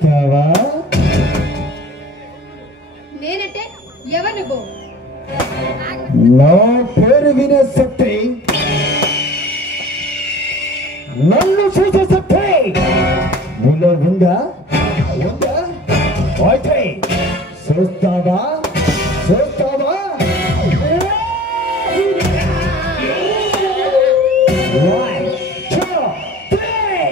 చూస్తావా? నేనంటే ఎవరు నువ్వు? నా పేరు వినే శక్తి, నన్ను చూసే శక్తి నీలో ఉందా? ఉందా? అయితే చూస్తావా? చూస్తావా? One, two, three.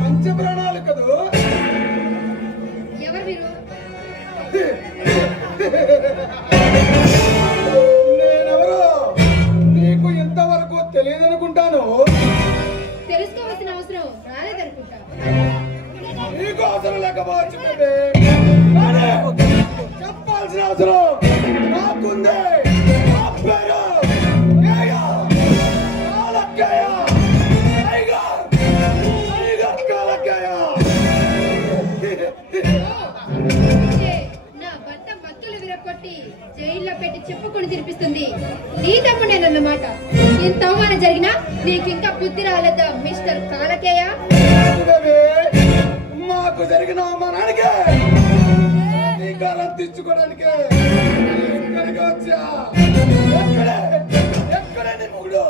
పంచప్రాణాలు కదూ. ఎవరు మీరు? నేనెవరో నీకు ఇంతవరకు తెలియదనుకుంటాను. తెలుసుకోవాల్సిన అవసరం రాలేదనుకుంటా. నీకు అవసరం లేకపోవచ్చు బేబీ, కానీ చెప్పాల్సిన అవసరం నాకుంది. నా పేరు కేయ, కాలకేయ, టైగర్, టైగర్ కాలకేయ. అంటే నా భర్త మత్తులు విరగొట్టి జైల్లో పెట్టి చెప్పుకొని తినిపిస్తుంది నీ తమ్ముడేనన్నమాట. ఇంత అవమానం జరిగినా నీకింకా బుద్ధి రాలేదా మిస్టర్ కాలకేయ? బేబీ, మాకు జరిగిన అవమానానికే నీ కాలం తెచ్చుకోవడానికే ఇక్కడికి వచ్చా. ఎక్కడే నీ మొగుడు?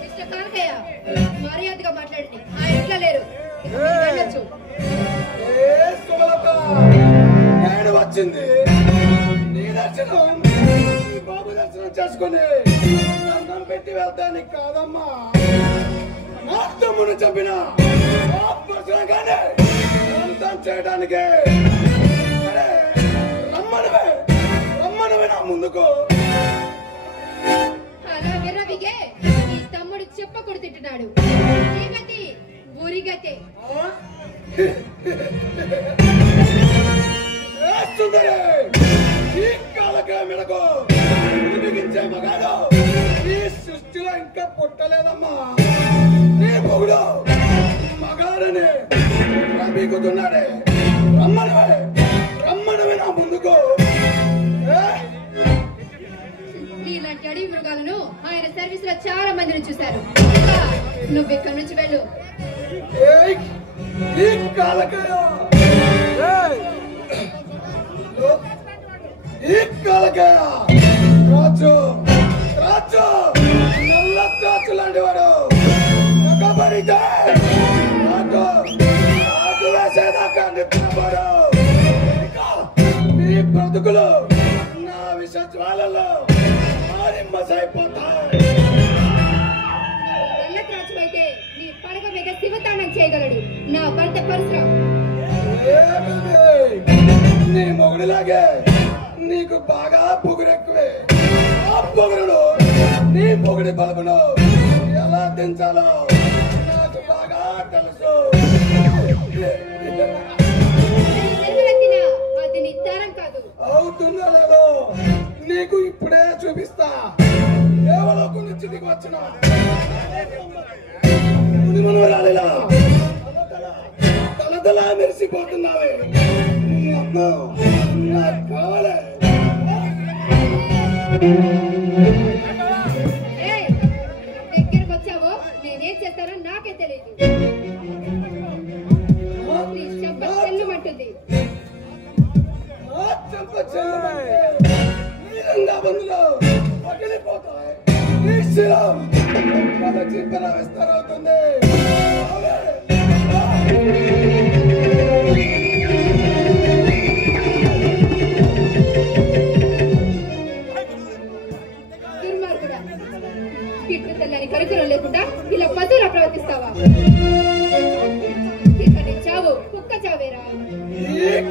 మిస్టర్ కాలకేయ, మర్యాదగా మాట్లాడండి. ఆ ఇంట్లో లేరు, మీరు వెళ్ళొచ్చు. ఏ సుమలత, నేను వచ్చింది నీ దర్శనం, నీ బాబు దర్శనం చేసుకుని దండం పెట్టి వెళ్తానికి కాదమ్మా. నా తమ్ముడు చంపిన కానీ అంతం చేయడానికే. రమ్మనవే, రమ్మనవే నా ముందుకు. అలా విర్రవిగే ఈ తమ్ముడు చెప్పకూడదు తింటున్నాడు. ఈ గతి ఊరిగతే. సుందరి, ఈ కాలకే మెడకు బిగించే మగాడు ఈ సృష్టిలో ఇంకా పుట్టలేదమ్మా. నీ మొగుడు మగాడని రబీకుతున్నాడే. రమ్మనవే, రమ్మనవే నా ముందుకు. నీలాంటి అడవి మృగాలను ఆయన సర్వీస్ లో చాలా మందిని చూశారు. ఇంకా నువ్వు ఇక్కడి నుంచి వెళ్ళు. ఏయ్, ఈ కాలకేయ, ఈ కాలకేయ రాజు, రాజు, నల్ల రాజు లాంటి వాడు. ఒకబడితే నాకు వేసేదాకా నిద్రపోడు. నీ బ్రతుకులు నా విష జ్వాలలో మారిమ్మసైపోతాయి. నల్లత్రాచు అయితే నీ పడగ మీద శివతాండం చేయగలడు నా భర్త పరశురాం. నీ మొగుడిలాగే నీకు బాగా పొగురెక్కువే. ఆ పొగురుడు నీ మొగుడి బలమును ఎలా దించాలో నాకు బాగా తెలుసు. అది నీ తరం కాదు. అవుతుందో లేదో నీకు ఇప్పుడే చూపిస్తా. దేవలోకు నుంచి దిగి వచ్చిన మనవరాలిలా తలతలా మెరిసిపోతున్నావే. నాకు కావాలి. దగ్గరకు వచ్చావో నేనేం చేస్తానో నాకే తెలియదు. నీ చెంప చెల్లుమంటుంది. పగిలిపోతాయి. ఈ శిలం మన చింతన విస్తరవుతుంది.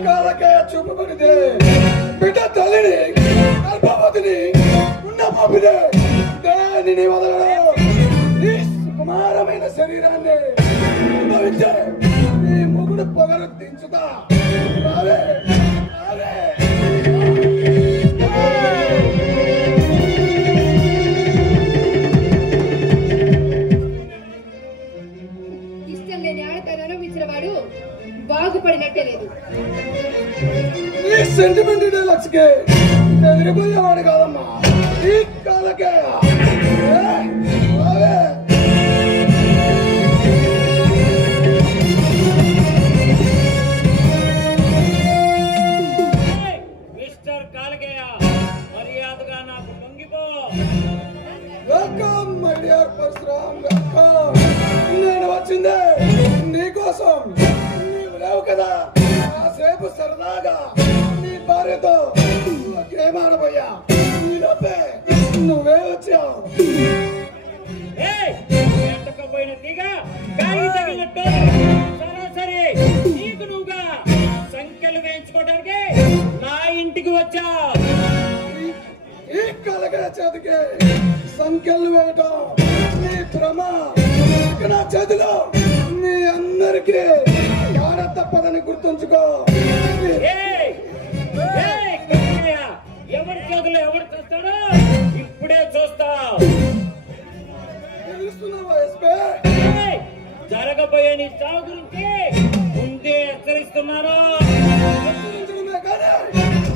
కాలకే చూపబడితే బిడ్డ తల్లిని గర్భవతిని ఉన్న పంపితే దానిని వదలడం నీ సుకుమారమైన శరీరాన్ని అనుభవించే నీ మొగుడు పొగరు దించుతా రావే రావే ఇష్టం లేని ఆడతాను అనుభవించిన వాడు బాగుపడినట్టే లేదు. ఈ సెంటిమెంట్ డైలాగ్స్ కి ఎదిరిపోయేవాడు కాదమ్మా ఈ కాలకే మిస్టర్ కాలకేయ మర్యాదగా నాకు లొంగిపో. Welcome my dear Parashuram. Welcome. నేను వచ్చిందే నీకోసం. నీవు లేవు కదా కాసేపు సరదాగా నీ భార్యతో గేమ్ ఆడబోయా. నీలోపే నువ్వే వచ్చావు. ఎట్టకపోయిన తీగ గాలి తగిలినట్టు సరాసరి నీకు నువ్వుగా సంఖ్యలు వేయించుకోవడానికి నా ఇంటికి వచ్చావు. ఈ కలగల చేతికి సంఖ్యలు వేయటం నీ భ్రమ. నా చేతిలో మీ అందరికీ ఆడ తప్పదని గుర్తుంచుకో. ఎవరి చేతిలో ఎవరు చేస్తాడో ఇప్పుడే చూస్తావు. జరగబోయే నీ చావు గురించి ముందే హెచ్చరిస్తున్నాను.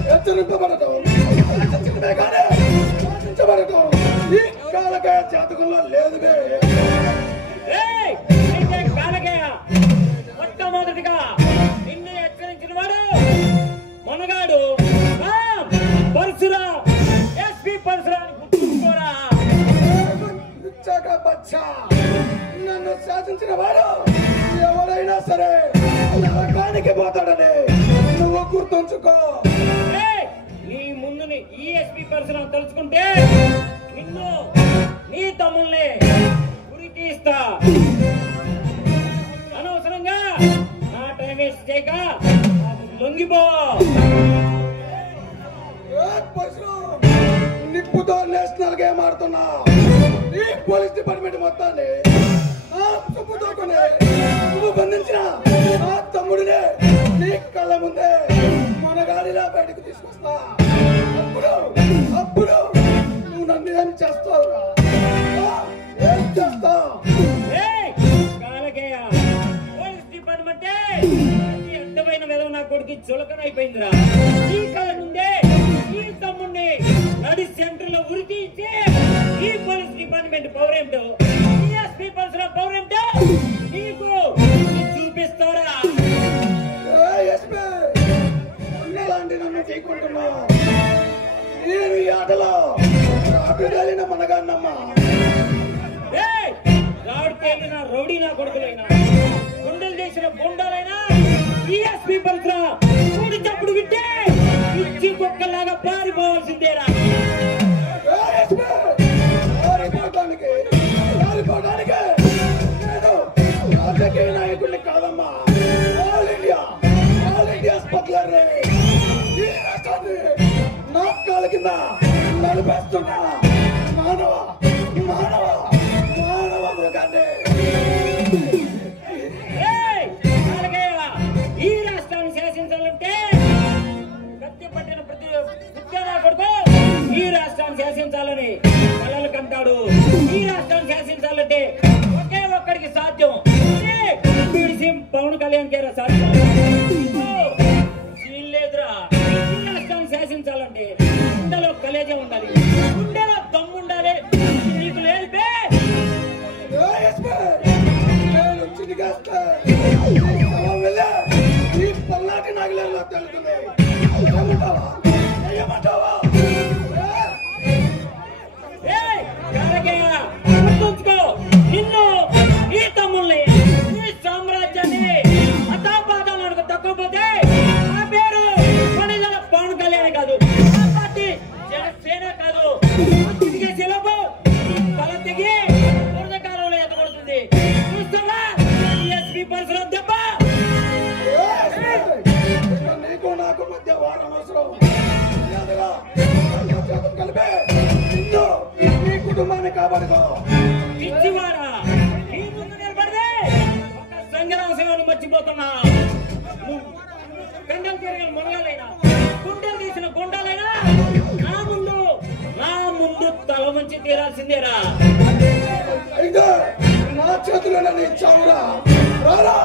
హెచ్చరింపబడటం ఈ కాలకాయ జాతకంలో లేదు. కాలకేయ మొట్టమొదటిగా నిన్ను హెచ్చరించిన వాడు మనగాడు పరశురామ్. ఎస్పీ పరశురామ్ గుర్తుంచుకోరా. నన్ను శాసించిన వాడు ఎవరైనా సరే నరకానికి పోతాడని నువ్వు గుర్తుంచుకో. నీ ముందుని ఈఎస్పీ పరశురామ్ తలుచుకుంటే నిన్ను నీ తమ్ముల్ని గురి తీస్తా. అనవసరంగా నా టైం వేస్ట్ చేయక లొంగిపో. నిప్పుతో నేషనల్ గేమ్ ఆడుతున్నా ఈ పోలీస్ డిపార్ట్మెంట్ మొత్తాన్ని నువ్వు బంధించిన ఆ తమ్ముడినే నీ కళ్ళ ముందే మనగాడిలా బయటకు తీసుకొస్తా. అప్పుడు నువ్వు నన్ను ఏం చేస్తావురా? ఏం చేస్తావు? కాలకేయ పోలీస్ డిపార్ట్మెంట్ అడ్డమైన మీద నా కొడుకు చులకనైపోయిందిరా. ఈ కళ్ళ ముందే ఈ తమ్ముడిని నడి సెంటర్ లో ఉరికి ఇచ్చి ఈ పోలీస్ డిపార్ట్మెంట్ పవర్ ఏమిటో ఈఎస్పీ పరశురామ్ పవర్ ఏమిటో నీకు చూపిస్తారా? అన్నేలాంటి నన్ను చేయకుంటున్నావు. నేను ఈ ఆటలో రాబిదాలిన మనగాన్నమ్మా. రాడుకెళ్ళిన రౌడీ నా కొడుకులైనా గుండెలు చేసిన బొండాలైనా ఈఎస్పీ పరశురామ్ కూడి తప్పుడు వింటే ఇచ్చి కుక్కలాగా పారిపోవాల్సిందేరా. పారిపోవడానికి నేను రాజకీయ నాయకుడిని కాదమ్మా. All India smuggler. ఈ రాష్ట్రాన్ని నా కాళ్ళ కింద నడిపేస్తున్నా మానవ మానవ మానవ మృగాన్ని. ఈ రాష్ట్రాన్ని శాసించాలంటే కత్తి పట్టిన ప్రతి విద్యార్థి కొడుకు ఈ రాష్ట్రాన్ని శాసించాలని కలలు కంటాడు. ఈ రాష్ట్రాన్ని శాసించాలంటే ఒకే ఒక్కడికి సాధ్యం. పవన్ కళ్యాణ్ కేరా సాధ్యం లేదురా. ఈ రాష్ట్రాన్ని శాసించాలంటే గుండెలో కలేజం ఉండాలి, గుండెలో దమ్ము ఉండాలి. నీకు లేదు నేను చిరిగేస్తే ఈ పల్లాటి నాగలేలో తెలుస్తుంది. ఏమంటావా? గుర్తుంచుకో, నిన్ను ఈ తమ్ముల్ని ఈ సామ్రాజ్యాన్ని అతాపాదాలకు తక్కువపోతే ఆ పేరు మనజన పవన్ కళ్యాణ్ కాదు, ఆ పార్టీ జనసేన కాదు. శిలపు తల తెగి పూర్వకాలంలో ఎత్తబడుతుంది. చూస్తున్నా ఈఎస్పీ పరశురామ్ దెబ్బ. నాకు మధ్య వారు అనవసరం. మర్యాదగా చేతులు కలిపి నిన్ను నీ కుటుంబాన్ని కాపాడుకో. పిచ్చివారా, నీ ముందు నిలబడితే ఒక సంగ్రామ సేవను మర్చిపోతున్నా. కండలు తిరిగిన మునగాలైనా, గుండెలు తీసిన గుండాలైనా నా ముందు తల మంచి తీరాల్సిందేరా. అయితే నా చేతుల్లో నీ చావురా. రారా